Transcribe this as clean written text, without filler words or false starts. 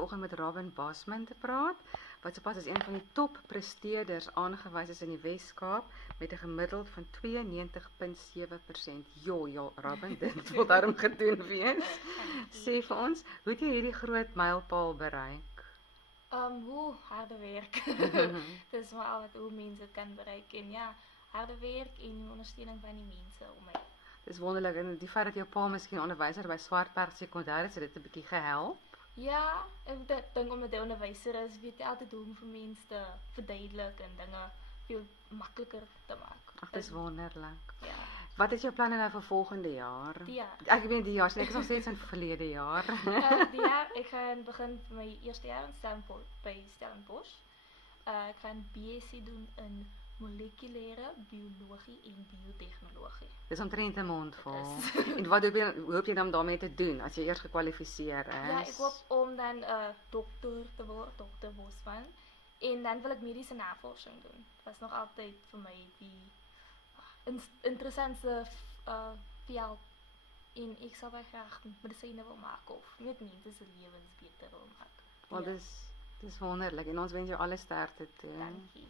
Vanoggend met Robin Bosman te praat, wat sopas as een van die toppresteerders aangewys is in die Wes-Kaap met 'n gemiddeld van 92,7%. Ja, Robin, dit wil daarom gedoen wees. Sê vir ons, hoe het jy hierdie groot mylpaal bereik? Hoe harde werk. Dis maar al wat hoe mense dit kan bereik. En ja, harde werk en ondersteuning van die mense om my. Dis wonderlik, en die feit dat jou pa miskien onderwyser by Swartberg Sekondêr is, het dit 'n bietjie gehelp? Ja, ek dink omdat hy onderwyser is, weet jy altyd hoe om vir mense te verduidelik en dinge veel makliker te maak. Ag, dis wonderlik. Ja, Wat is jou planne nou vir volgende jaar? die jaar. Ek weet die jaar, ek is nog steeds in verlede jaar. Die jaar, ek gaan begin vir my eerste jaar in Stellenbosch, by Stellenbosch. Ek gaan BSc doen in molekulêre biologie en biotehnologie. Dis omtrent 'n mondvol. En wat hoop jy dan daarmee te doen as jy eers gekwalifiseer is? Ja, ek hoop om dan 'n dokter te word, dokter Bosman. En dan wil ek mediese navorsing doen. Dit was nog altyd vir my die interessantste veld. En ek sal baie graag medisyne wil maak of net mense se lewens beter wil maak. Wel, dis wonderlik en ons wens jou alle sterkte toe. Dankie.